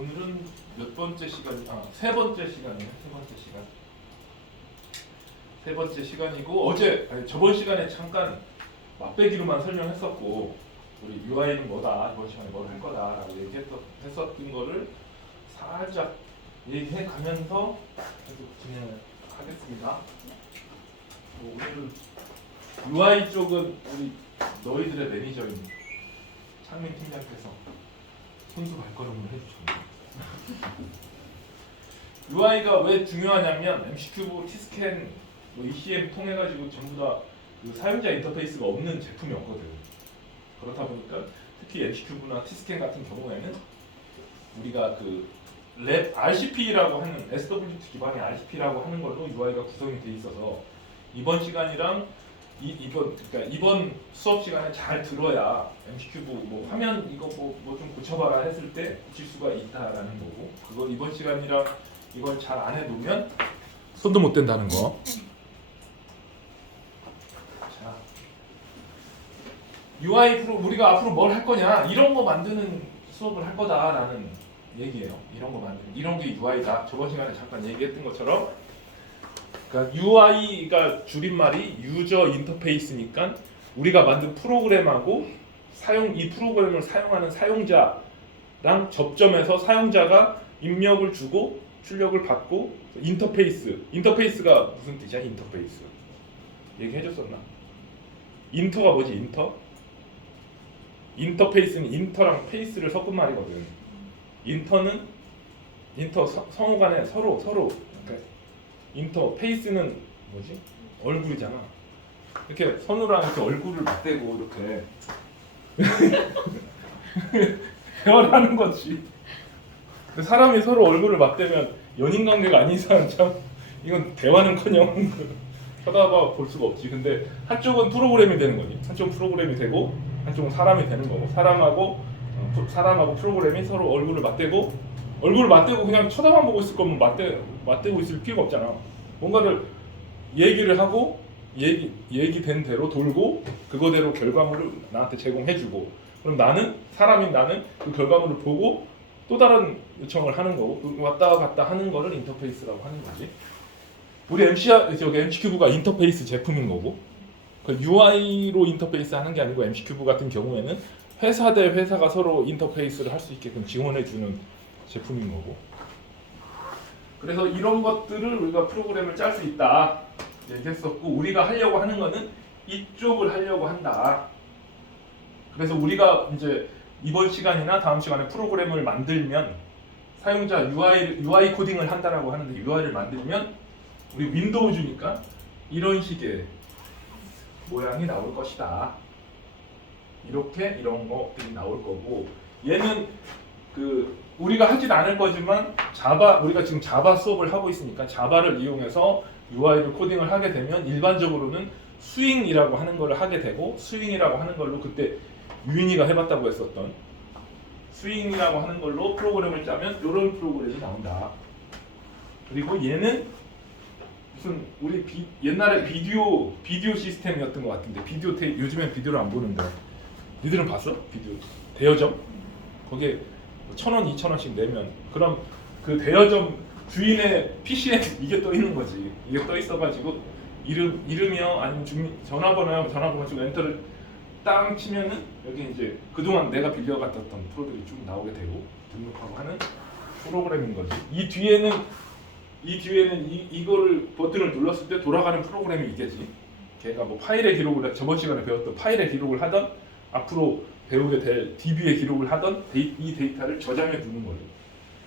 오늘은 몇 번째 시간? 세 번째 시간이에요. 세 번째 시간. 세 번째 시간이고 저번 시간에 잠깐 맛배기로만 설명했었고 우리 UI는 뭐다, 이번 시간에 뭘 할 거다라고 얘기했었던 거를 살짝 얘기해 가면서 계속 진행을 하겠습니다. 오늘은 UI 쪽은 우리 너희들의 매니저인 창민 팀장께서 손수 발걸음을 해주셨네요. UI가 왜 중요하냐면 MC큐브, T스캔, ECM 통해 가지고 전부 다 그 사용자 인터페이스가 없는 제품이었거든. 그렇다 보니까 특히 MC큐브나 T스캔 같은 경우에는 우리가 그 랩 RCP라고 하는 SWT 기반의 RCP라고 하는 걸로 UI가 구성이 돼 있어서 이번 시간이랑 이번 수업 시간에 잘 들어야 MC큐브 뭐 화면 이거 뭐 좀 고쳐봐라 했을 때 고칠 수가 있다라는 거고, 그걸 이번 시간이랑 이걸 잘 안 해놓으면 손도 못 댄다는 거. 자, UI 프로 우리가 앞으로 뭘 할 거냐, 이런 거 만드는 수업을 할 거다라는 얘기예요. 이런 거 만드는, 이런 게 UI다. 저번 시간에 잠깐 얘기했던 것처럼, 그러니까 UI가 줄임말이 유저 인터페이스니까 우리가 만든 프로그램하고 이 프로그램을 사용하는 사용자랑 접점해서 사용자가 입력을 주고 출력을 받고 인터페이스가 무슨 뜻이야? 인터페이스 얘기해줬었나? 인터가 뭐지? 인터페이스는 인터랑 페이스를 섞은 말이거든. 인터 성우 간에 서로 그러니까 인터페이스는 뭐지? 얼굴이잖아. 이렇게 손으로 이렇게 얼굴을 맞대고 이렇게 대화를 는 거지. 사람이 서로 얼굴을 맞대면 연인 관계가 아닌 이상 참 이건 대화는커녕 쳐다봐 볼 수가 없지. 근데 한쪽은 프로그램이 되는 거지. 한쪽은 프로그램이 되고 한쪽은 사람이 되는 거고, 사람하고 프로그램이 서로 얼굴을 맞대고 그냥 쳐다만 보고 있을 거면 맞대고 있을 필요가 없잖아. 뭔가를 얘기를 하고 얘기된 대로 돌고 그거대로 결과물을 나한테 제공해주고, 그럼 사람인 나는 그 결과물을 보고 또 다른 요청을 하는 거고, 그 왔다 갔다 하는 거를 인터페이스라고 하는 거지. 우리 MC큐브가 인터페이스 제품인 거고, 그 UI로 인터페이스 하는 게 아니고 MC큐브 같은 경우에는 회사 대 회사가 서로 인터페이스를 할 수 있게끔 지원해주는 제품인 거고. 그래서 이런 것들을 우리가 프로그램을 짤 수 있다 얘기했었고, 우리가 하려고 하는 거는 이쪽을 하려고 한다. 그래서 우리가 이제 이번 시간이나 다음 시간에 프로그램을 만들면 사용자 UI 코딩을 한다라고 하는데, UI를 만들면 우리 윈도우 주니까 이런 식의 모양이 나올 것이다. 이런 것들이 나올 거고, 얘는 우리가 하진 않을 거지만 우리가 지금 자바 수업을 하고 있으니까 자바를 이용해서 UI를 코딩을 하게 되면 일반적으로는 스윙이라고 하는 걸 하게 되고, 스윙이라고 하는 걸로 그때 유인이가 해봤다고 했었던 스윙이라고 하는 걸로 프로그램을 짜면 이런 프로그램이 나온다. 그리고 얘는 무슨 우리 옛날에 비디오 시스템이었던 것 같은데, 비디오 테이프, 요즘엔 비디오를 안 보는데 니들은 봤어? 비디오 대여점? 거기에 1,000원, 2,000원씩 내면 그럼 그 대여점 주인의 PC에 이게 떠 있는 거지. 이게 떠 있어가지고 이름이요 아니면 전화번호 좀 엔터를 땅 치면은 여기 이제 그동안 내가 빌려갔던 프로들이 쭉 나오게 되고 등록하고 하는 프로그램인 거지. 이 뒤에는 이거를 버튼을 눌렀을 때 돌아가는 프로그램이 있겠지. 걔가 뭐 파일의 기록을, 저번 시간에 배웠던 파일의 기록을 하던, 앞으로 배우게 될 DB의 기록을 하던 이 데이터를 저장해 두는 거죠.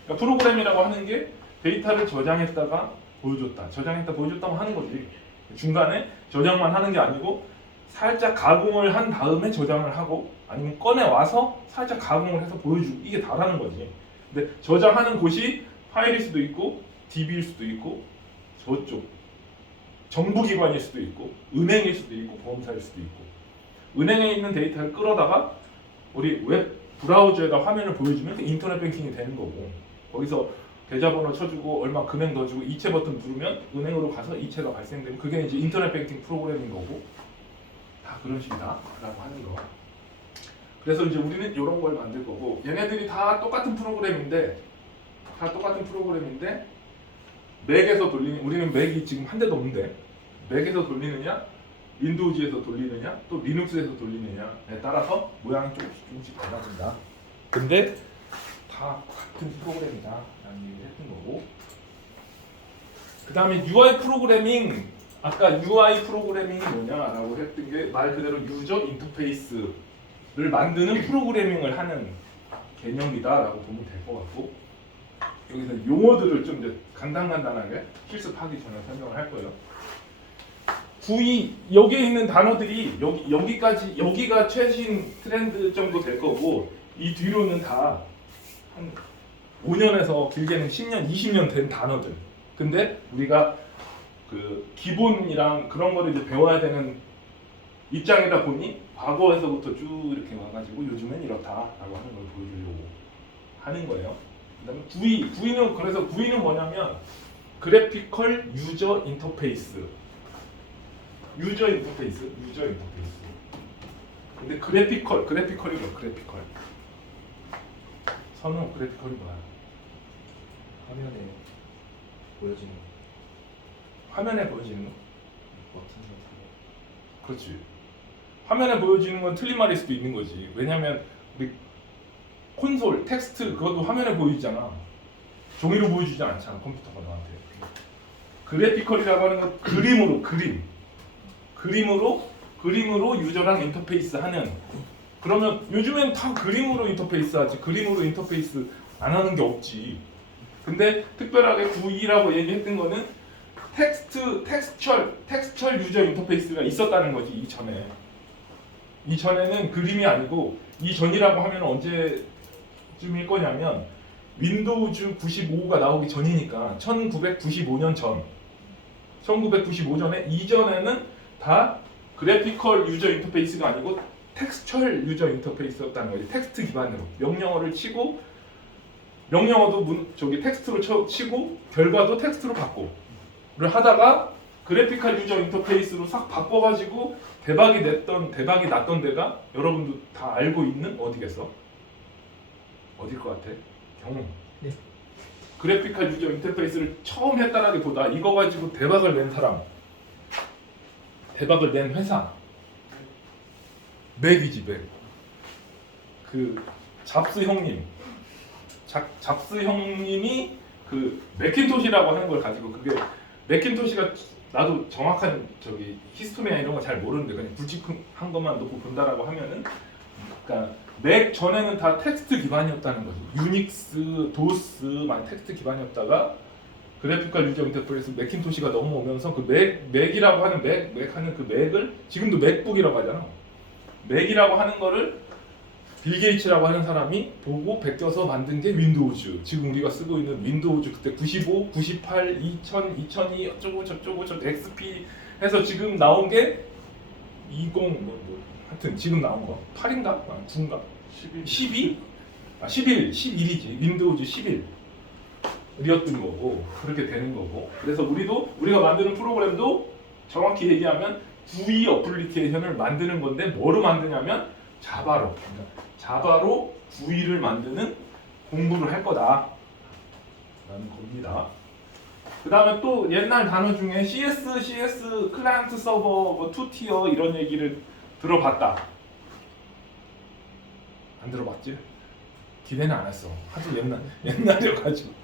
그러니까 프로그램이라고 하는 게 데이터를 저장했다가 보여줬다고 하는 거지. 중간에 저장만 하는 게 아니고 살짝 가공을 한 다음에 저장을 하고, 아니면 꺼내 와서 살짝 가공을 해서 보여주고, 이게 다라는 거지. 근데 저장하는 곳이 파일일 수도 있고 DB일 수도 있고 저쪽 정부기관일 수도 있고 은행일 수도 있고 보험사일 수도 있고, 은행에 있는 데이터를 끌어다가 우리 웹 브라우저에다 화면을 보여주면 인터넷 뱅킹이 되는 거고, 거기서 계좌번호 쳐주고 얼마 금액 넣어주고 이체 버튼 누르면 은행으로 가서 이체가 발생되면 그게 이제 인터넷 뱅킹 프로그램인 거고, 다 그런 식이다 라고 하는 거. 그래서 이제 우리는 이런 걸 만들 거고, 얘네들이 다 똑같은 프로그램인데 다 똑같은 프로그램인데 맥에서 돌리는 우리는 맥이 지금 한 대도 없는데 맥에서 돌리느냐 윈도우즈에서 돌리느냐 또 리눅스에서 돌리느냐에 따라서 모양이 조금씩 달라진다. 근데 다 같은 프로그램이다 라는 얘기를 했던 거고, 그 다음에 UI 프로그래밍, 아까 UI 프로그래밍이 뭐냐라고 했던 게 말 그대로 유저 인터페이스를 만드는 프로그래밍을 하는 개념이다라고 보면 될 것 같고, 여기서 용어들을 좀 이제 간단하게 실습하기 전에 설명을 할 거예요. 여기에 있는 단어들이 여기까지 여기가 최신 트렌드 정도 될 거고, 이 뒤로는 다 한 5년에서 길게는 10년, 20년 된 단어들. 근데 우리가 그 기본이랑 그런 거를 이제 배워야 되는 입장이다 보니 과거에서부터 쭉 이렇게 와가지고 요즘엔 이렇다라고 하는 걸 보여주려고 하는 거예요. 그다음에 GUI는 그래서 GUI는 뭐냐면 그래피컬 유저 인터페이스. 유저 인터페이스. 근데 그래피컬이 뭐야? 그래피컬. 선우 그래피컬이 뭐야? 화면에 보여지는 화면에 보여지는 거? 버튼 같은 거. 그렇지. 화면에 보여지는 건 틀린 말일 수도 있는 거지. 왜냐면 우리 콘솔, 텍스트 그것도 화면에 보이잖아. 종이로 보여주지 않잖아. 컴퓨터가 너한테. 그래피컬이라고 하는 건 그림으로 유저랑 인터페이스 하는. 그러면 요즘엔 다 그림으로 인터페이스 하지. 그림으로 인터페이스 안 하는 게 없지. 근데 특별하게 GUI라고 얘기했던 거는 텍스처얼 유저 인터페이스가 있었다는 거지. 이전에는 그림이 아니고, 이전이라고 하면 언제쯤일 거냐면 윈도우즈 95가 나오기 전이니까 1995년 전. 1995 전에 이전에는 다 그래피컬 유저 인터페이스가 아니고 텍스처얼 유저 인터페이스였다는 거지. 텍스트 기반으로 명령어를 치고, 명령어도 텍스트로 치고 결과도 텍스트로 바꾸를 하다가 그래피컬 유저 인터페이스로 싹 바꿔가지고 대박이 났던 데가 여러분도 다 알고 있는 어디겠어? 어딜 것 같아? 경험. 네. 그래피컬 유저 인터페이스를 처음 했다라기보다 이거 가지고 대박을 낸 사람, 대박을 낸 회사, 맥이지 맥. 그 잡스 형님이 그 맥킨토시라고 하는 걸 가지고, 그게 맥킨토시가 나도 정확한 히스토리나 이런 거 잘 모르는데 그냥 굵직한 것만 놓고 본다라고 하면은, 그러니까 맥 전에는 다 텍스트 기반이었다는 거지. 유닉스, 도스 막 텍스트 기반이었다가 그래피컬 유저 인터페이스 맥킨토시가 넘어오면서 그 맥이라고 하는 맥하는 그 맥을 지금도 맥북이라고 하잖아. 맥이라고 하는 거를 빌 게이츠라고 하는 사람이 보고 베껴서 만든 게 윈도우즈. 지금 우리가 쓰고 있는 윈도우즈, 그때 95, 98, 2000, 2002 어쩌고 저쩌고 XP 해서 지금 나온 게 20 하여튼 지금 나온 거 8인가? 9인가? 12? 11이지. 윈도우즈 11이었던 거고, 그렇게 되는 거고. 그래서 우리가 만드는 프로그램도 정확히 얘기하면 GUI 어플리케이션을 만드는 건데 뭐로 만드냐면 자바로. 그러니까 자바로 GUI를 만드는 공부를 할 거다 라는 겁니다. 그 다음에 또 옛날 단어 중에 CS, 클라이언트 서버, 2티어 이런 얘기를 들어봤다. 안 들어봤지? 기대는 안 했어. 하도 옛날이어가지고.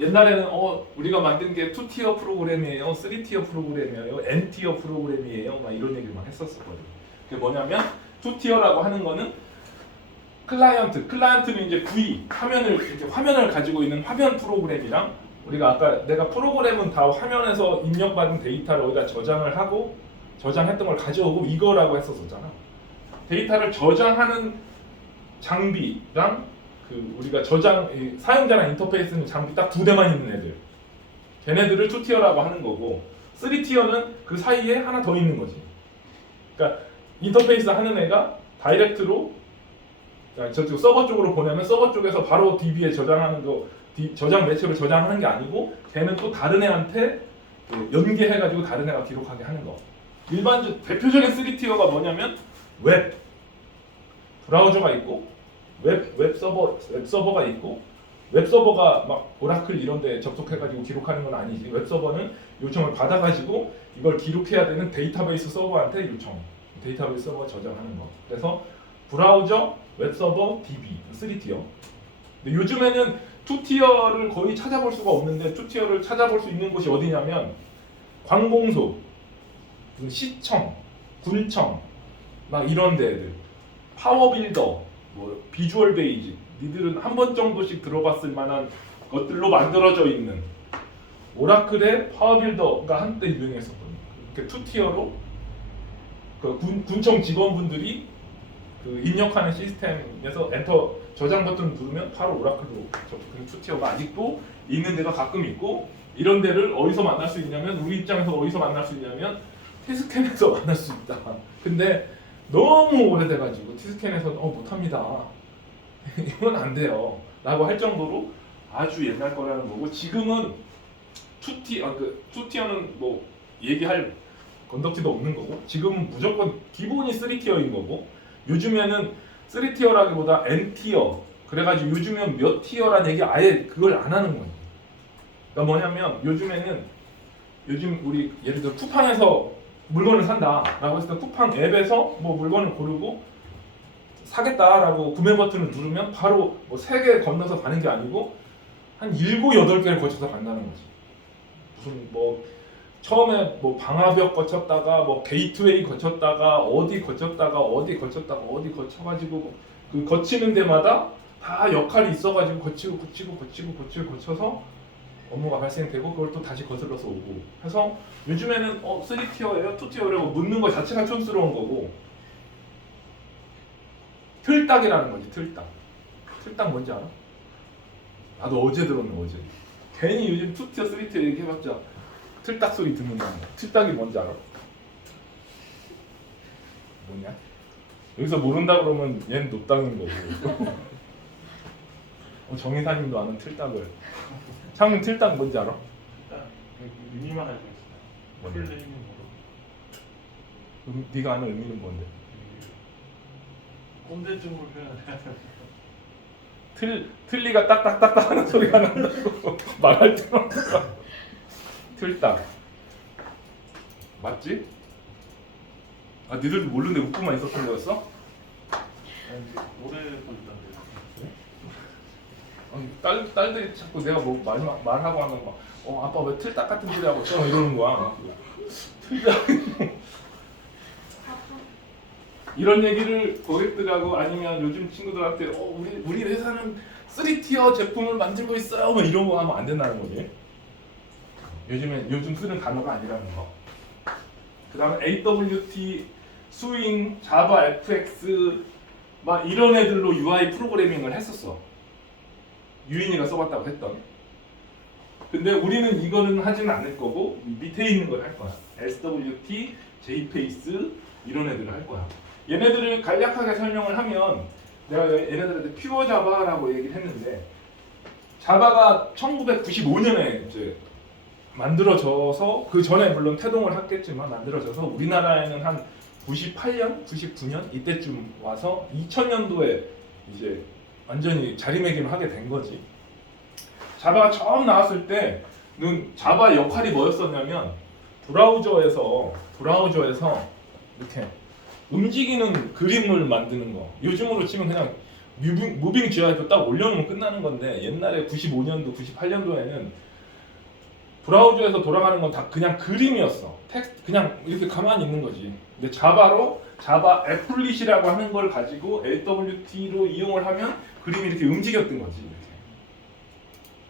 옛날에는 우리가 만든 게 2티어 프로그램이에요, 3티어 프로그램이에요, N티어 프로그램이에요, 막 이런 얘기를 막 했었거든. 그게 뭐냐면 2티어라고 하는 거는 클라이언트는 이제 GUI 화면을 가지고 있는 화면 프로그램이랑, 우리가 아까 내가 프로그램은 다 화면에서 입력받은 데이터를 어디다 저장을 하고 저장했던 걸 가져오고 이거라고 했었잖아. 데이터를 저장하는 장비랑 우리가 사용자랑 인터페이스는 장비 딱 2대만 있는 애들, 걔네들을 2티어라고 하는 거고, 3티어는 그 사이에 하나 더 있는 거지. 그러니까 인터페이스 하는 애가 다이렉트로 저쪽 서버 쪽으로 보내면 서버 쪽에서 바로 DB에 저장하는 거, 저장 매체로 저장하는 게 아니고 걔는 또 다른 애한테 연계해가지고 다른 애가 기록하게 하는 거. 대표적인 3티어가 뭐냐면 브라우저가 있고 웹 서버가 있고 웹서버가 막 오라클 이런 데 접속해가지고 기록하는 건 아니지. 웹서버는 요청을 받아가지고 이걸 기록해야 되는 데이터베이스 서버한테 요청. 데이터베이스 서버 저장하는 거. 그래서 브라우저, 웹서버, DB 3티어. 근데 요즘에는 2티어를 거의 찾아볼 수가 없는데 2티어를 찾아볼 수 있는 곳이 어디냐면 관공서, 무슨 시청, 군청 막 이런 데들, 파워빌더, 뭐 비주얼 베이직, 니들은 한 번 정도씩 들어봤을 만한 것들로 만들어져 있는 오라클의 파워빌더가 한때 유행했었거든요. 이렇게 2티어로 그 군청 직원분들이 그 입력하는 시스템에서 엔터 저장 버튼을 누르면 바로 오라클로 접속하는 2티어가 아직도 있는 데가 가끔 있고, 이런 데를 어디서 만날 수 있냐면, 우리 입장에서 어디서 만날 수 있냐면 티스캔에서 만날 수 있다. 근데 너무 오래돼가지고 티스캔에서 못합니다. 이건 안 돼요. 라고 할 정도로 아주 옛날 거라는 거고, 지금은 2티어는 뭐 얘기할 건덕지도 없는 거고, 지금은 무조건 기본이 3티어인 거고, 요즘에는 3티어라기보다 N티어, 그래가지고 요즘엔 몇 티어란 얘기 아예 그걸 안 하는 거예요. 그러니까 뭐냐면 요즘 우리 예를 들어 쿠팡에서 물건을 산다라고 했을 때 쿠팡 앱에서 뭐 물건을 고르고 사겠다라고 구매 버튼을 누르면 바로 뭐 3개 건너서 가는 게 아니고 한 7, 8개를 거쳐서 간다는 거지. 무슨 뭐 처음에 뭐 방화벽 거쳤다가 뭐 게이트웨이 거쳤다가 어디 거쳤다가 어디 거쳤다가 어디 거쳐가지고 그 거치는 데마다 다 역할이 있어가지고 거쳐서 업무가 발생되고 그걸 또 다시 거슬러서 오고 해서 요즘에는 3티어예요? 2티어라고 묻는 것 자체가 촌스러운 거고, 틀딱이라는 거지. 틀딱 뭔지 알아? 나도 어제 들었네. 어제 괜히 요즘 2티어 3티어 얘기해봤자 틀딱 소리 듣는다. 틀딱이 뭔지 알아? 뭐냐? 여기서 모른다 그러면 얘는 노땅인 거고. 정의사님도 아는 틀딱을. 창민 틀딱 뭔지 알아? 일단 의미만 알고 있어요. 뭔데? 풀네임은 모르고 네가 아는 의미는 뭔데? 꼰대증을 표현해야 틀리가 딱딱딱딱 하는 소리가 난다고 말할 때마다. 틀딱 맞지? 아 니들도 모르는데 웃고만 있었던 거였어? 노래도 있던데. 딸들이 자꾸 내가 뭐 말하고 하면 막 아빠 왜 틀딱 같은 소리 하고 있어? 이러는 거야. 틀딱 이런 얘기를 고객들하고 아니면 요즘 친구들한테 우리 회사는 3티어 제품을 만들고 있어요. 뭐 이런 거 하면 안 된다는 거지. 요즘 쓰는 단어가 아니라는 거. 그다음에 AWT, 스윙, 자바 FX 막 이런 애들로 UI 프로그래밍을 했었어. 유인이가 써봤다고 했던. 근데 우리는 이거는 하지는 않을 거고 밑에 있는 걸 할 거야. SWT, JPace 이런 애들을 할 거야. 얘네들을 간략하게 설명을 하면 내가 얘네들한테 퓨어 자바라고 얘기를 했는데, 자바가 1995년에 이제 만들어져서 그 전에 물론 태동을 했겠지만 만들어져서 우리나라에는 한 98년, 99년 이때쯤 와서 2000년도에 이제 완전히 자리매김을 하게 된 거지. 자바가 처음 나왔을 때는 자바 역할이 뭐였었냐면 브라우저에서 이렇게 움직이는 그림을 만드는 거. 요즘으로 치면 그냥 무빙 GI로 딱 올려놓으면 끝나는 건데, 옛날에 95년도, 98년도에는 브라우저에서 돌아가는 건 다 그냥 그림이었어. 텍스트 그냥 이렇게 가만히 있는 거지. 근데 자바 애플릿이라고 하는 걸 가지고 LWT로 이용을 하면 그림이 이렇게 움직였던 거지. 이렇게.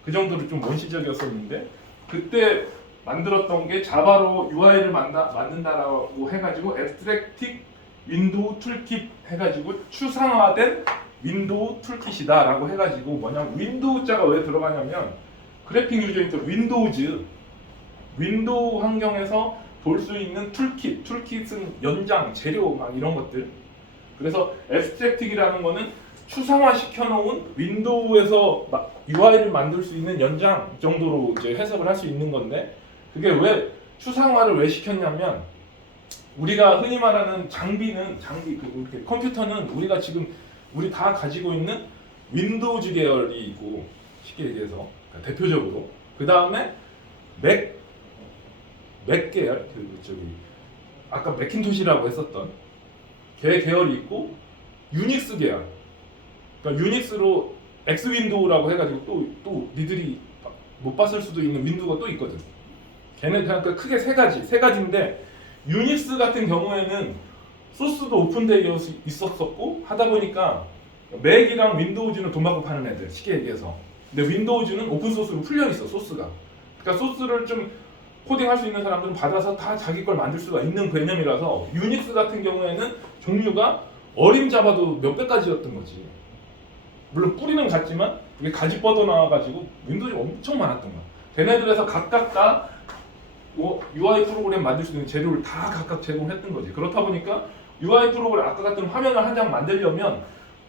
그 정도로 좀 원시적이었었는데, 그때 만들었던 게 자바로 UI를 만든다라고 해가지고 앱스트랙틱 윈도우 툴킷 해가지고 추상화된 윈도우 툴킷이다라고 해가지고 뭐냐면 윈도우자가 왜 들어가냐면 그래픽 유저 인터페이스 윈도우 환경에서 볼 수 있는 툴킷은 연장, 재료 막 이런 것들. 그래서 앱스트랙틱이라는 거는 추상화 시켜놓은 윈도우에서 UI를 만들 수 있는 연장 정도로 이제 해석을 할 수 있는 건데, 그게 왜 추상화를 왜 시켰냐면 우리가 흔히 말하는 그 컴퓨터는 우리 다 가지고 있는 윈도우즈 계열이 있고 쉽게 얘기해서 그러니까 대표적으로. 그 다음에 맥 계열 저기 아까 맥킨토시라고 했었던 걔 계열이 있고 유닉스 계열. 그러니까 유닉스로 엑스 윈도우라고 해가지고 또 니들이 못 봤을 수도 있는 윈도우가 또 있거든. 걔는 그러니까 크게 세 가지인데 유닉스 같은 경우에는 소스도 오픈되어 있었었고 하다 보니까 맥이랑 윈도우즈는 돈 받고 파는 애들 쉽게 얘기해서. 근데 윈도우즈는 오픈 소스로 풀려 있어 소스가. 그러니까 소스를 좀 코딩할 수 있는 사람들은 받아서 다 자기 걸 만들 수가 있는 개념이라서 유닉스 같은 경우에는 종류가 어림 잡아도 몇 백가지였던 거지. 물론 뿌리는 같지만 이게 가지 뻗어 나와가지고 윈도우즈 엄청 많았던 거야. 걔네들에서 각각 다 UI 프로그램 만들 수 있는 재료를 다 각각 제공했던 거지. 그렇다 보니까 UI 프로그램 아까 같은 화면을 한 장 만들려면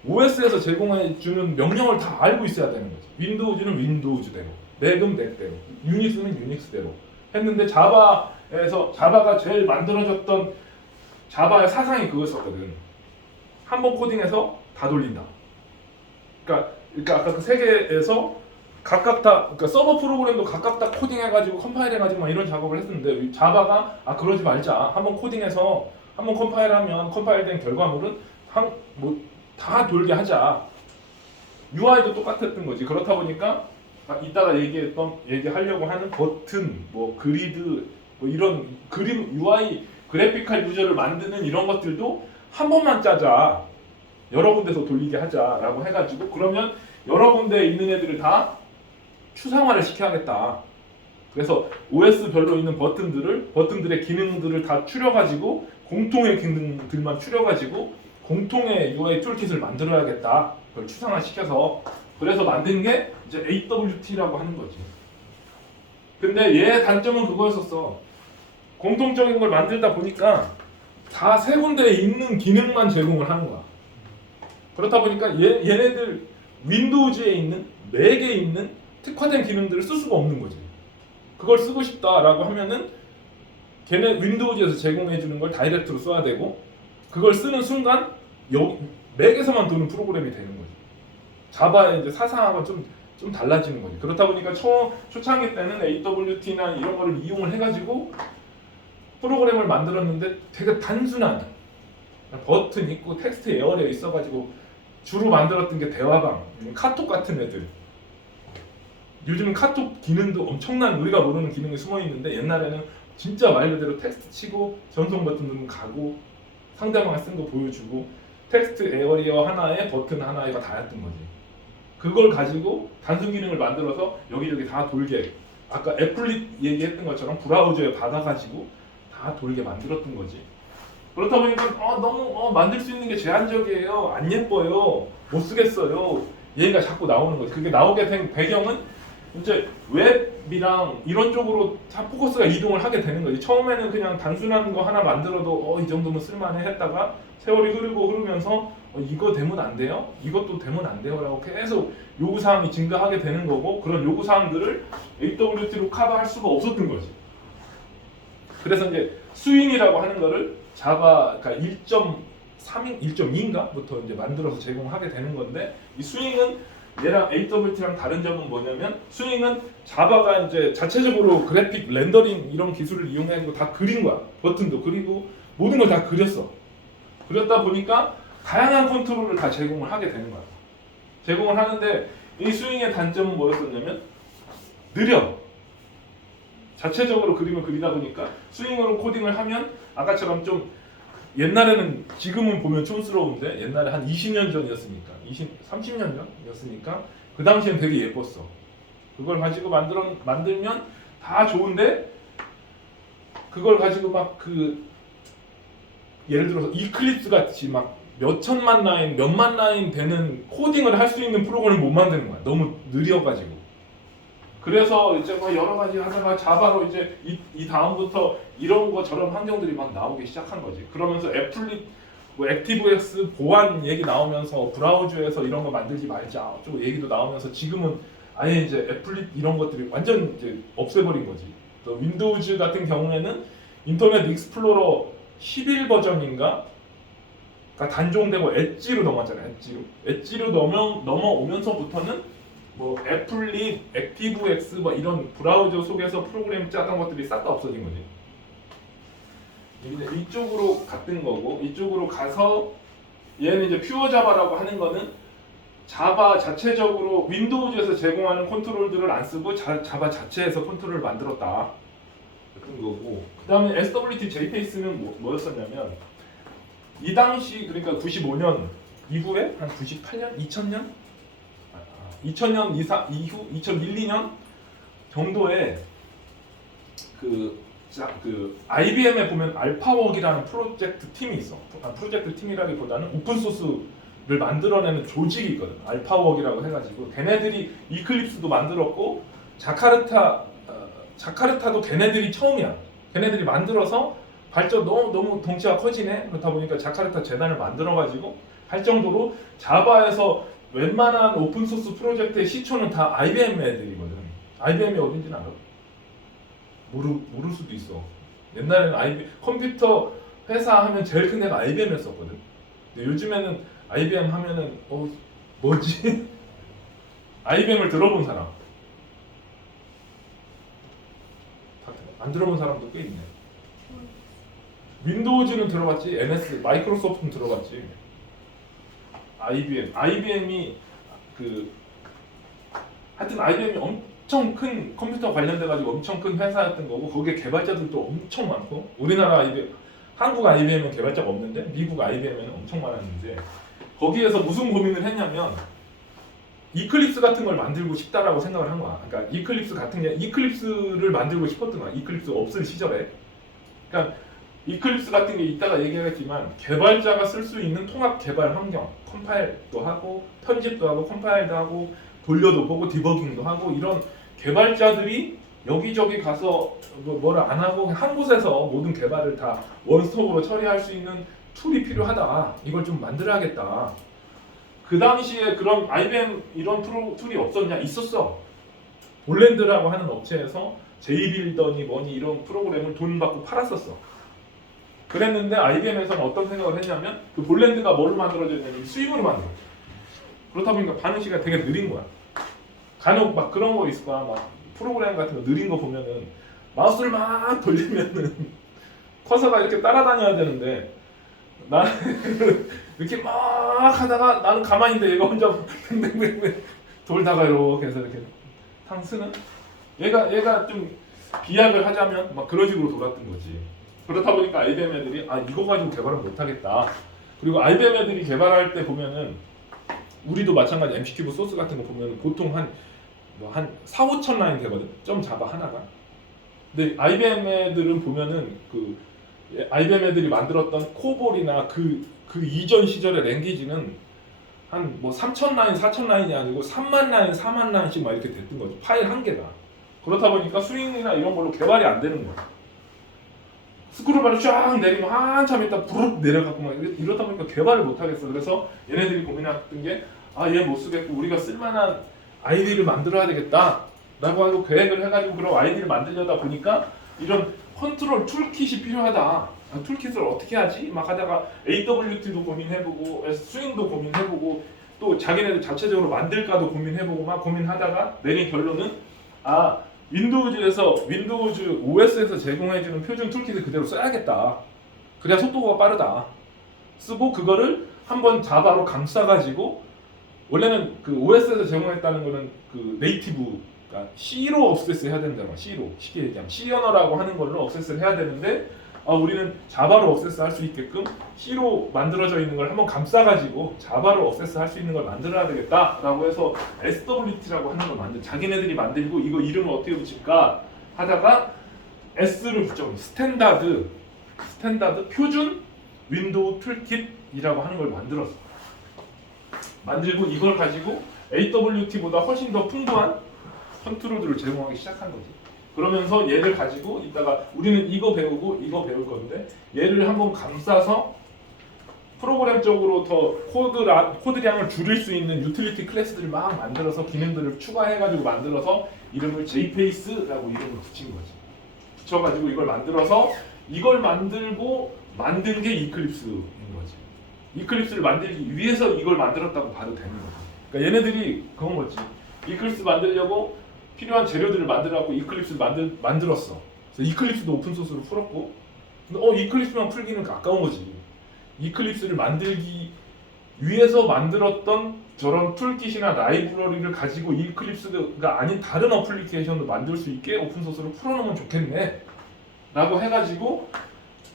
OS에서 제공해주는 명령을 다 알고 있어야 되는 거지. 윈도우즈는 윈도우즈대로, 맥은 맥대로, 유닉스는 유닉스대로 했는데 자바가 제일 만들어졌던 자바의 사상이 그거였었거든. 한 번 코딩해서 다 돌린다. 그러니까 아까 그 세 개에서 각각 다 그러니까 서버 프로그램도 각각 다 코딩해가지고 컴파일해가지고 막 이런 작업을 했었는데 자바가 그러지 말자. 한번 코딩해서 한번 컴파일하면 컴파일된 결과물은 다 돌게 하자. UI도 똑같았던 거지. 그렇다 보니까 이따가 얘기하려고 하는 버튼, 뭐 그리드, 뭐 이런 그림 UI 그래픽할 유저를 만드는 이런 것들도 한 번만 짜자. 여러 군데서 돌리게 하자라고 해가지고 그러면 여러 군데에 있는 애들을 다 추상화를 시켜야겠다. 그래서 OS별로 있는 버튼들의 기능들을 다 추려가지고 공통의 기능들만 추려가지고 공통의 UI 툴킷을 만들어야겠다. 그걸 추상화 시켜서 그래서 만든 게 이제 AWT라고 하는 거지. 근데 얘의 단점은 그거였었어. 공통적인 걸 만들다 보니까 다 세 군데에 있는 기능만 제공을 하는 거야. 그렇다 보니까 얘네들 윈도우즈에 있는 맥에 있는 특화된 기능들을 쓸 수가 없는 거지. 그걸 쓰고 싶다라고 하면은 걔네 윈도우즈에서 제공해 주는 걸 다이렉트로 써야 되고 그걸 쓰는 순간 맥에서만 도는 프로그램이 되는 거지. 자바의 이제 사상하고 좀 달라지는 거지. 그렇다 보니까 초창기 때는 AWT나 이런 거를 이용을 해가지고 프로그램을 만들었는데 되게 단순한 버튼 있고 텍스트 에어리어 있어가지고 주로 만들었던 게 대화방, 카톡 같은 애들. 요즘 카톡 기능도 엄청난 우리가 모르는 기능이 숨어 있는데 옛날에는 진짜 말 그대로 텍스트 치고 전송 버튼 누르면 가고 상대방이 쓴 거 보여주고 텍스트 에어리어 하나에 버튼 하나가 다였던 거지. 그걸 가지고 단순 기능을 만들어서 여기저기 다 돌게 아까 애플릿 얘기했던 것처럼 브라우저에 받아가지고 다 돌게 만들었던 거지. 그렇다 보니까 너무 만들 수 있는 게 제한적이에요. 안 예뻐요. 못 쓰겠어요. 얘가 자꾸 나오는 거지. 그게 나오게 된 배경은 이제 웹이랑 이런 쪽으로 다 포커스가 이동을 하게 되는 거지. 처음에는 그냥 단순한 거 하나 만들어도 이 정도면 쓸만해 했다가 세월이 흐르면서 이거 되면 안 돼요? 이것도 되면 안 돼요? 라고 계속 요구사항이 증가하게 되는 거고 그런 요구사항들을 AWT로 커버할 수가 없었던 거지. 그래서 이제 스윙이라고 하는 거를 자바 그러니까 1.2인가부터 이제 만들어서 제공하게 되는 건데 이 스윙은 얘랑 AWT랑 다른 점은 뭐냐면 스윙은 자바가 이제 자체적으로 그래픽 렌더링 이런 기술을 이용해가지고 다 그린 거야. 버튼도 그리고 모든 걸 다 그렸어. 그렸다 보니까 다양한 컨트롤을 다 제공을 하게 되는 거야. 제공을 하는데 이 스윙의 단점은 뭐였었냐면 느려. 자체적으로 그림을 그리다 보니까 스윙으로 코딩을 하면 아까처럼 좀 옛날에는 지금은 보면 촌스러운데 옛날에 한 20년 전이었으니까 30년 전이었으니까 그 당시엔 되게 예뻤어. 그걸 가지고 만들면 다 좋은데 그걸 가지고 막 예를 들어서 이클립스 같이 막 몇천만 라인, 몇만 라인 되는 코딩을 할 수 있는 프로그램을 못 만드는 거야. 너무 느려가지고. 그래서 이제 뭐 여러 가지 하다가 자바로 이제 이 다음부터 이런 거 저런 환경들이 막 나오기 시작한 거지. 그러면서 애플릿, 뭐 액티브엑스 보안 얘기 나오면서 브라우저에서 이런 거 만들지 말자 좀 얘기도 나오면서 지금은 아예 이제 애플릿 이런 것들이 완전 이제 없애버린 거지. 또 윈도우즈 같은 경우에는 인터넷 익스플로러 11 버전인가? 단종되고 엣지로 넘어왔잖아요. 엣지로 넘어오면서부터는 뭐 애플릿, 액티브엑스 뭐 이런 브라우저 속에서 프로그램 짜던 것들이 싹 다 없어진 거지. 이제 이쪽으로 갔던 거고 이쪽으로 가서 얘는 이제 퓨어 자바라고 하는 거는 자바 자체적으로 윈도우즈에서 제공하는 컨트롤들을 안 쓰고 자바 자체에서 컨트롤을 만들었다. 그런 거고. 그다음에 SWT JPace는 뭐였었냐면 이 당시 그러니까 95년 이후에 한 98년, 2000년, 2000년 이후 2001, 2년 정도에 그 IBM에 보면 알파웍이라는 프로젝트 팀이 있어. 프로젝트 팀이라기보다는 오픈 소스를 만들어내는 조직이 있거든. 알파웍이라고 해가지고 걔네들이 이클립스도 만들었고 자카르타도 걔네들이 처음이야. 걔네들이 만들어서 발전 너무 덩치가 커지네. 그렇다 보니까 자카르타 재단을 만들어가지고 할 정도로 자바에서 웬만한 오픈 소스 프로젝트의 시초는 다 IBM 애들이거든. IBM이 어딘지는 알아? 모를 수도 있어. 옛날에는 컴퓨터 회사 하면 제일 큰 데가 IBM이었었거든. 근데 요즘에는 IBM 하면은 뭐지? IBM을 들어본 사람 안 들어본 사람도 꽤 있네. 윈도우즈는 들어봤지, NS, 마이크로소프트는 들어봤지. IBM이 하여튼 IBM이 엄청 큰 컴퓨터 관련돼 가지고 엄청 큰 회사였던 거고 거기에 개발자들도 엄청 많고 우리나라 IBM, 한국 IBM은 개발자가 없는데 미국 IBM에는 엄청 많았는데 거기에서 무슨 고민을 했냐면 이클립스 같은 걸 만들고 싶다라고 생각을 한 거야. 그러니까 이클립스를 만들고 싶었던 거야. 이클립스 없을 시절에. 그러니까 이클립스 같은 게 이따가 얘기하겠지만 개발자가 쓸 수 있는 통합 개발 환경, 컴파일도 하고 편집도 하고 컴파일도 하고 돌려도 보고 디버깅도 하고 이런 개발자들이 여기저기 가서 뭐를 안 하고 한 곳에서 모든 개발을 다 원스톱으로 처리할 수 있는 툴이 필요하다. 이걸 좀 만들어야겠다. 그 당시에 그런 IBM 이런 툴이 없었냐? 있었어. 볼랜드라고 하는 업체에서 제이빌더니 뭐니 이런 프로그램을 돈 받고 팔았었어. 그랬는데 IBM에서는 어떤 생각을 했냐면 그 볼랜드가 뭘로 만들어져 있냐면 스윙으로 만들어. 그렇다 보니까 반응 시간이 되게 느린 거야. 간혹 막 그런 거 있을 거야. 막 프로그램 같은 거 느린 거 보면은 마우스를 막 돌리면은 커서가 이렇게 따라다녀야 되는데 나는 이렇게 막 하다가 나는 가만히 있는데 얘가 혼자 뱅뱅뱅뱅 돌다가 이렇게 해서 이렇게 탕 쓰는 얘가 좀 비약을 하자면 막 그런 식으로 돌았던 거지. 그렇다 보니까 IBM 애들이 이거 가지고 개발을 못하겠다. 그리고 IBM 애들이 개발할 때 보면은 우리도 마찬가지 MC큐브 소스 같은 거 보면 보통 한 4, 5천 라인 되거든. 점 자바 하나가. 근데 IBM 애들은 보면은 IBM 애들이 만들었던 코볼이나 그 이전 시절의 랭귀지는 한 3천 라인, 4천 라인이 아니고 3만 라인, 4만 라인씩 막 이렇게 됐던 거죠. 파일 한 개가. 그렇다 보니까 스윙이나 이런 걸로 개발이 안 되는 거야. 스크롤바를 쫙 내리면 한참 있다 부르륵 내려가고 막 이러다 보니까 개발을 못 하겠어. 그래서 얘네들이 고민했던 게 얘 못 쓰겠고 우리가 쓸만한 아이디를 만들어야 되겠다 라고 하고 계획을 해가지고 그런 아이디를 만들려다 보니까 이런 컨트롤 툴킷이 필요하다. 툴킷을 어떻게 하지? 막 하다가 AWT도 고민해보고 스윙도 고민해보고 또 자기네들 자체적으로 만들까도 고민해보고 막 고민하다가 내린 결론은 윈도우즈 OS에서 제공해주는 표준 툴킷을 그대로 써야겠다. 그래야 속도가 빠르다. 쓰고 그거를 한번 자바로 감싸가지고 원래는 그 OS에서 제공했다는 거는 그 네이티브, 그러니까 C로 억세스 해야 된다고. C로 쉽게 얘기하면 C 언어라고 하는 걸로 억세스를 해야 되는데 우리는 자바로 억세스 할 수 있게끔 C로 만들어져 있는 걸 한번 감싸가지고 자바로 억세스 할 수 있는 걸 만들어야 되겠다라고 해서 SWT라고 하는 걸 자기네들이 만들고 이거 이름을 어떻게 붙일까 하다가 S를 붙여. 스탠다드 표준 윈도우 툴킷이라고 하는 걸 만들었어. 만들고 이걸 가지고 AWT보다 훨씬 더 풍부한 컨트롤들을 제공하기 시작한 거지. 그러면서 얘를 가지고 이따가 우리는 이거 배우고 이거 배울 건데 얘를 한번 감싸서 프로그램적으로 더 코드량을 줄일 수 있는 유틸리티 클래스들을 막 만들어서 기능들을 추가해가지고 만들어서 이름을 JPace라고 이름을 붙인 거지. 붙여가지고 이걸 만들어서 이걸 만들고 만든 게 이클립스인 거지. 이클립스를 만들기 위해서 이걸 만들었다고 봐도 되는 거지. 그러니까 얘네들이 그건 거지. 이클립스 만들려고 필요한 재료들을 만들어갖고 이클립스를 만들었어. 그래서 이클립스도 오픈 소스로 풀었고, 근데 이클립스만 풀기는 아까운 거지. 이클립스를 만들기 위해서 만들었던 저런 툴킷이나 라이브러리를 가지고 이클립스가 아닌 다른 어플리케이션도 만들 수 있게 오픈 소스로 풀어놓으면 좋겠네 라고 해가지고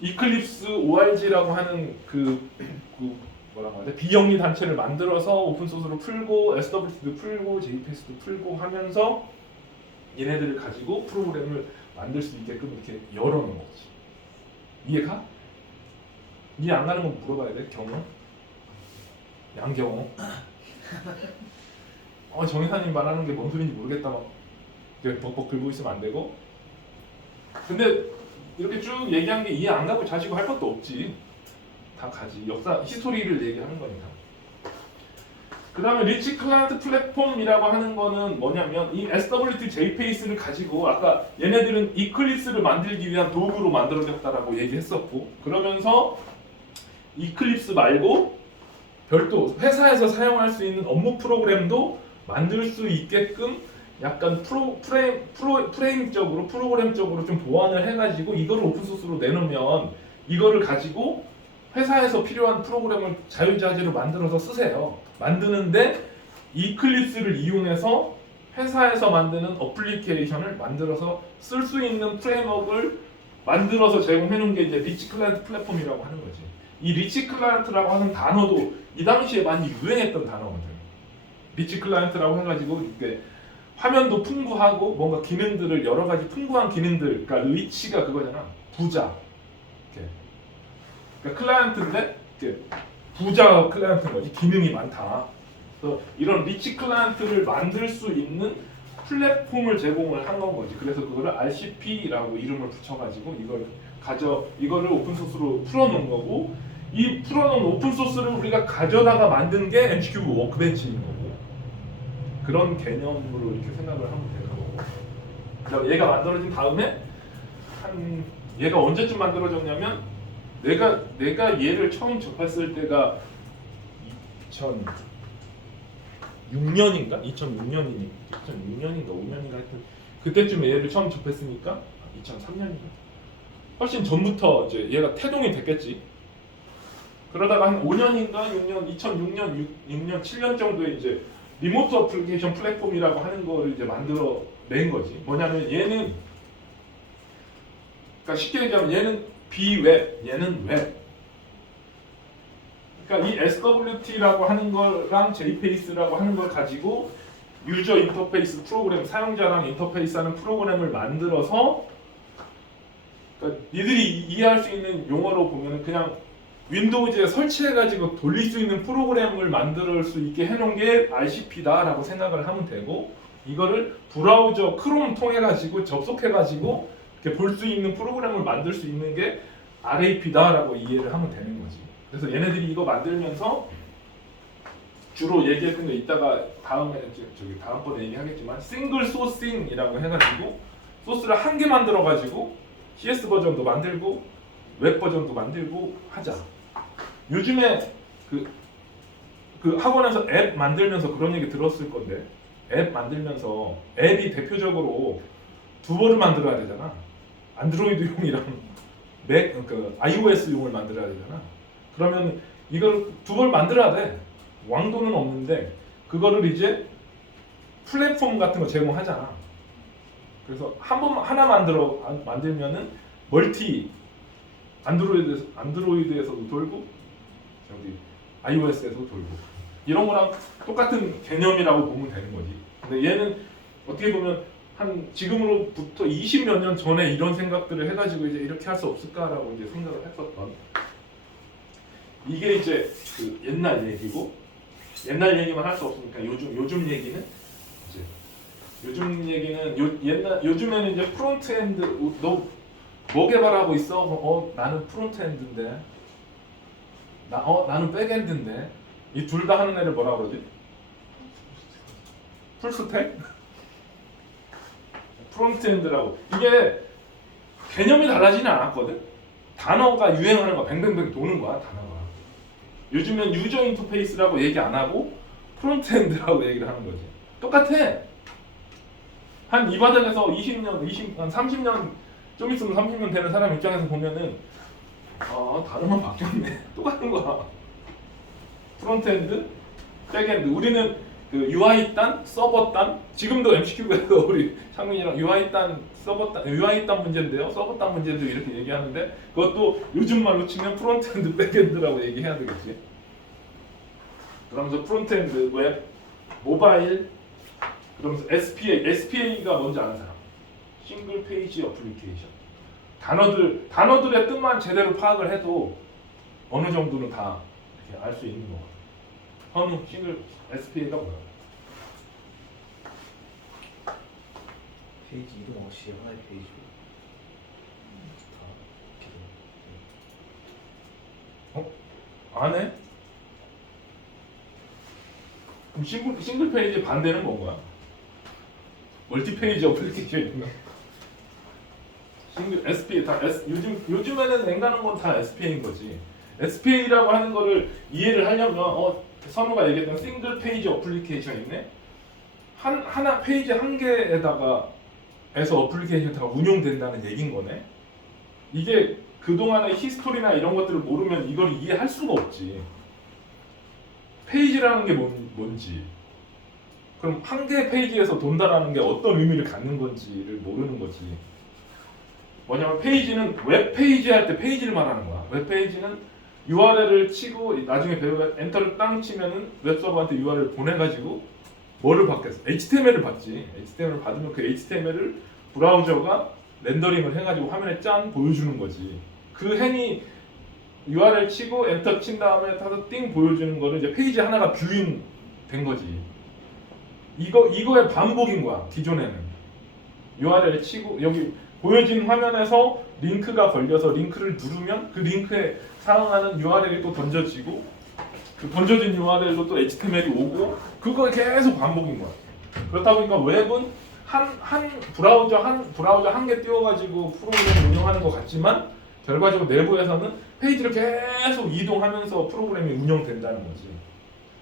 이클립스 ORG라고 하는 그 뭐라고 하지? 비영리 단체를 만들어서 오픈 소스로 풀고 SWC도 풀고 JPS도 풀고 하면서 얘네들을 가지고 프로그램을 만들 수 있게끔 이렇게 열어놓은 거지. 이해가? 이해 안 가는 건 물어봐야 돼. 경호? 양경호? 정의사님 말하는 게 뭔 소리인지 모르겠다 막 이렇게 벅벅 긁고 있으면 안 되고. 근데 이렇게 쭉 얘기한 게 이해 안 가고 자시고 할 것도 없지. 다 가지. 역사, 히스토리를 얘기하는 거니까. 그 다음에 리치 클라이언트 플랫폼이라고 하는 거는 뭐냐면 이 SWT JPace를 가지고 아까 얘네들은 이클립스를 만들기 위한 도구로 만들어졌다라고 얘기했었고, 그러면서 이클립스 말고 별도 회사에서 사용할 수 있는 업무 프로그램도 만들 수 있게끔 약간 프레임적으로 프로그램적으로 좀 보완을 해가지고 이거를 오픈소스로 내놓으면 이거를 가지고 회사에서 필요한 프로그램을 자유자재로 만들어서 쓰세요. 만드는데 이클립스를 이용해서 회사에서 만드는 어플리케이션을 만들어서 쓸 수 있는 프레임워크를 만들어서 제공해 놓은 게 이제 리치 클라이언트 플랫폼이라고 하는 거지. 이 리치 클라이언트라고 하는 단어도 이 당시에 많이 유행했던 단어거든. 리치 클라이언트라고 해가지고 이렇게 화면도 풍부하고 뭔가 기능들을 여러 가지 풍부한 기능들, 그러니까 리치가 그거잖아. 부자. 이렇게. 그러니까 클라이언트인데 이렇게 부자 클라이언트인 거지. 기능이 많다. 그래서 이런 리치 클라이언트를 만들 수 있는 플랫폼을 제공을 한 건 거지. 그래서 그거를 RCP라고 이름을 붙여가지고 이거를 오픈 소스로 풀어놓은 거고, 이 풀어놓은 오픈 소스를 우리가 가져다가 만든 게 MC큐브 워크벤치인 거고, 그런 개념으로 이렇게 생각을 하면 되는 거고. 그다음 얘가 만들어진 다음에 얘가 언제쯤 만들어졌냐면 내가 얘를 처음 접했을 때가 2006년인가? 2006년인가 5년인가 하여튼 그때쯤에 얘를 처음 접했으니까 2003년인가? 훨씬 전부터 이제 얘가 태동이 됐겠지. 그러다가 한 5년인가 6년, 2006년, 6년, 7년 정도에 이제 리모트 어플리케이션 플랫폼이라고 하는 거를 이제 만들어 낸 거지. 뭐냐면 얘는, 그러니까 쉽게 얘기하면 얘는 비웹, 얘는 웹. 그러니까 이 SWT라고 하는 거랑 JPace라고 하는 걸 가지고 유저 인터페이스 프로그램, 사용자랑 인터페이스하는 프로그램을 만들어서, 그러니까 니들이 이해할 수 있는 용어로 보면은 그냥 윈도우즈에 설치해가지고 돌릴 수 있는 프로그램을 만들 수 있게 해놓은 게 RCP다라고 생각을 하면 되고, 이거를 브라우저 크롬 통해가지고 접속해가지고 이렇게 볼 수 있는 프로그램을 만들 수 있는 게 RAP다라고 이해를 하면 되는 거지. 그래서 얘네들이 이거 만들면서 주로 얘기했던 거 이따가 다음번에 얘기하겠지만 싱글 소싱이라고 해가지고 소스를 한 개 만들어가지고 CS 버전도 만들고 웹 버전도 만들고 하자. 요즘에 그 학원에서 앱 만들면서 그런 얘기 들었을 건데, 앱 만들면서 앱이 대표적으로 두 번을 만들어야 되잖아. 안드로이드용이랑 iOS용을 만들어야 되잖아. 그러면 이걸 두 번 만들어야 돼. 왕도는 없는데 그거를 이제 플랫폼 같은 거 제공하잖아. 그래서 하나 만들면은 멀티 안드로이드에서도 돌고 저기 iOS에서도 돌고 이런 거랑 똑같은 개념이라고 보면 되는 거지. 근데 얘는 어떻게 보면 한 지금으로부터 20몇 년 전에 이런 생각들을 해가지고 이제 이렇게 할 수 없을까라고 이제 생각을 했었던, 이게 이제 그 옛날 얘기고, 옛날 얘기만 할 수 없으니까 요즘 얘기는 이제 요즘에는 이제 프론트엔드, 너 뭐 개발하고 있어? 나는 프론트엔드인데, 나는 백엔드인데, 이 둘 다 하는 애를 뭐라 그러지? 풀스택? 프론트엔드라고. 이게 개념이 달라지진 않았거든. 단어가 유행하는 거야. 뱅뱅뱅 도는 거야, 단어가. 요즘엔 유저 인터페이스라고 얘기 안 하고 프론트엔드라고 얘기를 하는 거지. 똑같아. 한 이 바닥에서 20년, 한 30년, 좀 있으면 30년 되는 사람 입장에서 보면은 다름은 바뀌었네. 똑같은 거야. 프론트엔드, 백엔드. 우리는 그 UI 단, 서버 단. 지금도 MCQ에서 우리 창민이랑 UI 단, 서버 단, UI 단 문제인데요. 서버 단 문제도 이렇게 얘기하는데 그것도 요즘 말로 치면 프론트엔드, 백엔드라고 얘기해야 되겠지. 그러면서 프론트엔드, 웹, 모바일, 그러면서 SPA가 뭔지 아는 사람? 싱글 페이지 어플리케이션. 단어들의 뜻만 제대로 파악을 해도 어느 정도는 다 이렇게 알 수 있는 거 같아요. 현우 싱글 SPA가 뭐야? 페이지 이동 없이 하나의 페이지로 다 이렇게 안 해? 그럼 싱글 페이지 반대는 뭔가? 멀티 페이지 어플리케이션인가? 싱글 SPA 다 요즘에는 앵가는 건 다 SPA인 거지. SPA라고 하는 거를 이해를 하려면 선우가 얘기했던 싱글 페이지 어플리케이션 있네. 하나 페이지 한 개에다가 해서 어플리케이션이 운용된다는 얘긴 거네. 이게 그동안의 히스토리나 이런 것들을 모르면 이걸 이해할 수가 없지. 페이지라는 게 뭔지, 그럼 한 개의 페이지에서 돈다라는 게 어떤 의미를 갖는 건지를 모르는 거지. 뭐냐면 페이지는 웹페이지 할 때 페이지를 말하는 거야. 웹페이지는 URL을 치고 나중에 배우가 엔터를 땅 치면은 웹서버한테 URL을 보내가지고 뭐를 받겠어? HTML을 받지. HTML을 받으면 그 HTML을 브라우저가 렌더링을 해가지고 화면에 짠 보여주는 거지. 그 행위 URL 치고 엔터 친 다음에 타서 띵 보여주는 거를 이제 페이지 하나가 뷰잉 된 거지. 이거의 반복인 거야. 기존에는 URL 치고 여기 보여진 화면에서 링크가 걸려서 링크를 누르면 그 링크에 상응하는 URL이 또 던져지고 그 던져진 URL로 또 HTML이 오고 그거 계속 반복인 거야. 그렇다 보니까 웹은 한 브라우저 한 개 띄워가지고 프로그램 운영하는 것 같지만 결과적으로 내부에서는 페이지를 계속 이동하면서 프로그램이 운영된다는 거지.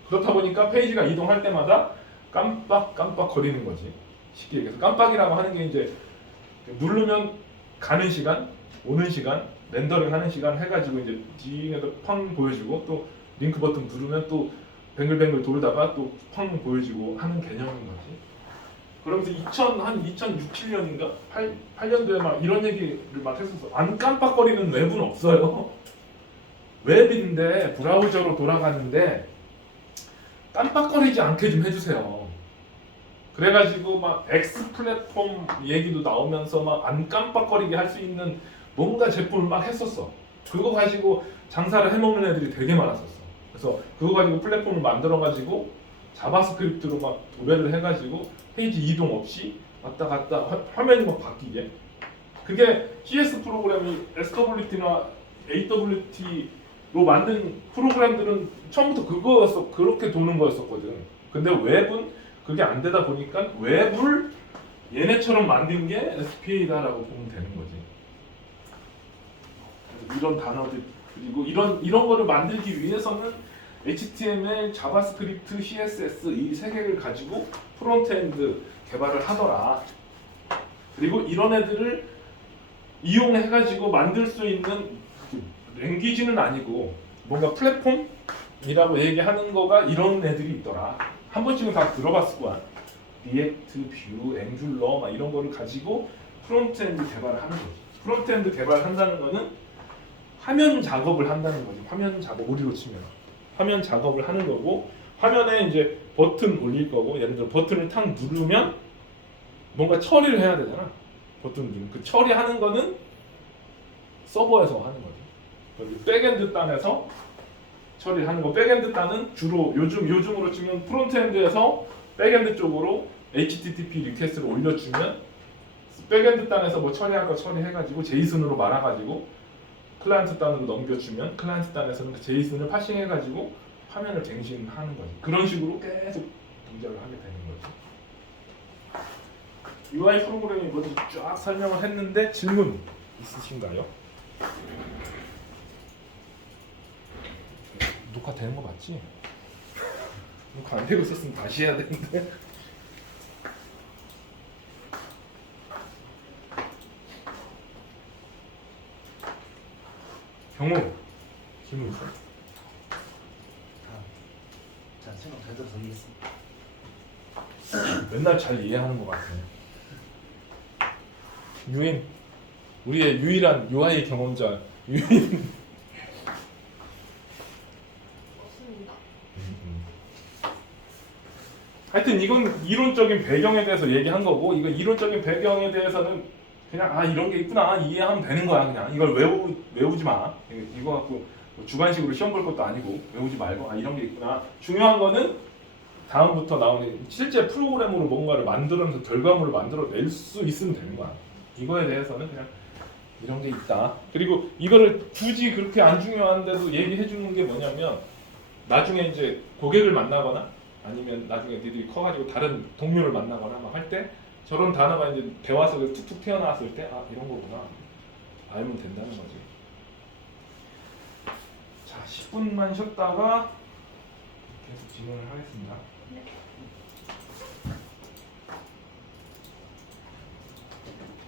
그렇다 보니까 페이지가 이동할 때마다 깜빡 거리는 거지. 쉽게 얘기해서 깜빡이라고 하는 게 이제 누르면 가는 시간, 오는 시간, 렌더링 하는 시간 해가지고 이제 뒤에서 팡 보여주고 또 링크 버튼 누르면 또 뱅글뱅글 돌다가 또 팡 보여주고 하는 개념인 거지. 그러면서 2006, 7년인가 8년도에 막 이런 얘기를 막 했었어. 안 깜빡거리는 웹은 없어요. 웹인데 브라우저로 돌아가는데 깜빡거리지 않게 좀 해주세요. 그래가지고 막 X 플랫폼 얘기도 나오면서 막 안 깜빡거리게 할 수 있는 뭔가 제품을 막 했었어. 그거 가지고 장사를 해먹는 애들이 되게 많았었어. 그래서 그거 가지고 플랫폼을 만들어가지고 자바스크립트로 막 도배를 해가지고 페이지 이동 없이 왔다 갔다 화면이 막 바뀌게. 그게 CS 프로그램이 SWT나 AWT로 만든 프로그램들은 처음부터 그거였어. 그렇게 도는 거였었거든. 근데 웹은 그게 안 되다 보니까 웹을 얘네처럼 만든 게 SPA다라고 보면 되는 거지. 그래서 이런 단어들 그리고 이런 거를 만들기 위해서는 HTML, 자바스크립트, CSS 이 세 개를 가지고 프론트엔드 개발을 하더라. 그리고 이런 애들을 이용해가지고 만들 수 있는 랭귀지는 아니고 뭔가 플랫폼이라고 얘기하는 거가 이런 애들이 있더라. 한 번씩은 다 들어봤을 거야. 리액트, 뷰, 앵귤러 막 이런 거를 가지고 프론트엔드 개발을 하는 거지. 프론트엔드 개발한다는 거는 화면 작업을 한다는 거지. 화면 작업 우리로 치면 화면 작업을 하는 거고 화면에 이제 버튼 올릴 거고 예를 들어 버튼을 탁 누르면 뭔가 처리를 해야 되잖아. 버튼 누르면 그 처리하는 거는 서버에서 하는 거지. 그리고 백엔드 단에서 처리하는 거. 백엔드 단은 주로 요즘으로 치면 프론트엔드에서 백엔드 쪽으로 HTTP 리퀘스트를 올려주면 백엔드 단에서 뭐 처리할 거 처리해가지고 제이슨으로 말아가지고 클라이언트 단으로 넘겨주면 클라이언트 단에서는 그 제이슨을 파싱해가지고 화면을 갱신하는 거지. 그런 식으로 계속 동작을 하게 되는 거지. UI 프로그램이 먼저 쫙 설명을 했는데 질문 있으신가요? 녹화 되는 거 맞지? 녹화 안 되고 있었으면 다시 해야 되는데. 경호 질문 있어? 자, 생각 잘 들어서 이해했습니다. 맨날 잘 이해하는 것 같아. 유인 우리의 유일한 UI 경험자 유인. 없습니다. 하여튼 이건 이론적인 배경에 대해서 얘기한 거고 이거 이론적인 배경에 대해서는 그냥 아 이런 게 있구나 이해하면 되는 거야. 그냥 이걸 외우지 마. 이거 갖고 뭐 주관식으로 시험 볼 것도 아니고 외우지 말고 아 이런 게 있구나. 중요한 거는 다음부터 나오는 실제 프로그램으로 뭔가를 만들어서 결과물을 만들어낼 수 있으면 되는 거야. 이거에 대해서는 그냥 이런 게 있다. 그리고 이거를 굳이 그렇게 안 중요한데도 얘기해 주는 게 뭐냐면 나중에 이제 고객을 만나거나 아니면 나중에 니들이 커가지고 다른 동료를 만나거나 막 할 때 저런 단어가 이제 대화 속에 툭툭 튀어나왔을 때 아 이런 거구나 알면 된다는 거지. 자 10분만 쉬었다가 계속 진행을 하겠습니다. 네.